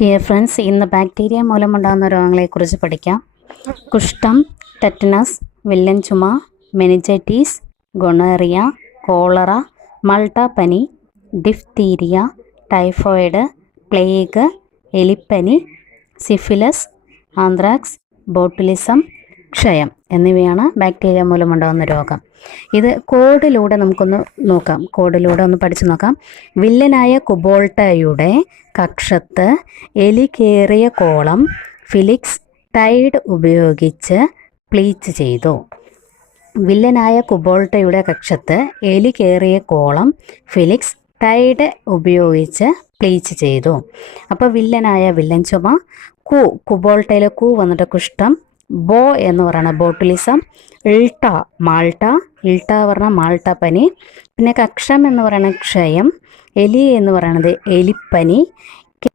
Dear friends, ഇന്ന് bacteria മൂലമുണ്ടാകുന്ന രോഗങ്ങളെക്കുറിച്ച് പഠിക്കാം. കുഷ്ഠം, ടെറ്റനസ്, വില്ലൻ ചുമ, മെനിഞ്ചൈറ്റിസ്, ഗൊണേറിയ, കോളറ, മൾട്ട പനി, ഡിഫ്തീരിയ, ടൈഫോയിഡ്, പ്ലേഗ്, എലിപ്പനി, സിഫിലസ്, ആന്ത്രാക്സ്, ബോട്ടുലിസം, ക്ഷയം എന്നിവയാണ് ബാക്ടീരിയ മൂലമുണ്ടാകുന്ന രോഗം. ഇത് കോഡിലൂടെ നമുക്കൊന്ന് നോക്കാം. കോഡിലൂടെ ഒന്ന് പഠിച്ചു നോക്കാം. വില്ലനായ കുബോൾട്ടയുടെ കക്ഷത്ത് എലി കയറിയ കോളം ഫിലിക്സ് ടൈഡ് ഉപയോഗിച്ച് പ്ലീച്ച് ചെയ്തു. വില്ലനായ കുബോൾട്ടയുടെ കക്ഷത്ത് എലി കയറിയ കോളം ഫിലിക്സ് ടൈഡ് ഉപയോഗിച്ച് പ്ലീച്ച് ചെയ്തു. അപ്പോൾ വില്ലനായ വില്ലൻ ചുമ, കുബോൾട്ടയിലെ വന്നിട്ട് കുഷ്ഠം, ബോ എന്ന് പറയുന്നത് ബോട്ടുലിസം, ഇൾട്ട പറഞ്ഞാൽ മാൾട്ട പനി, പിന്നെ കക്ഷം എന്ന് പറയുന്നത് ക്ഷയം, എലി എന്ന് പറയുന്നത് എലിപ്പനി,